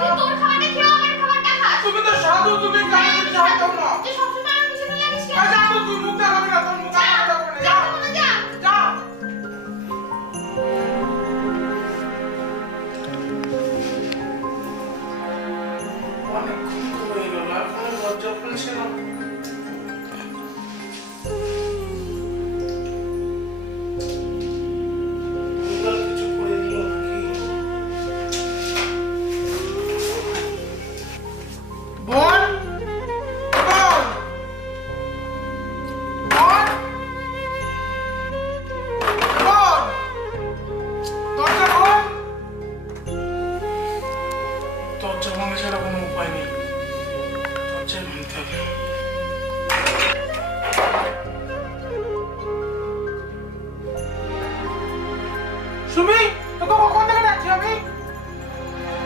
তুই তোর খাবারটা খেয়ে আমার খাবারটা খাস। তুমি তো সাধু, তুমি কানে যাও না। তুই সবসময় আমার পিছনে লাগিস কেন? যা তো, তুই মুখ দেখাবি না, তোর মুখ দেখাবি না, যা যা মনে যা। যা। অনেকক্ষণ তো হয়ে গেল, এখনো দরজা খুলছে না। কিছু করে দিও নাকি? বোন, বোন, বোন, বোন, দরজা খোল। দরজা ভাঙা ছাড়া কোনো উপায় নেই, দরজায় ভাঙতে হবে। সুমি,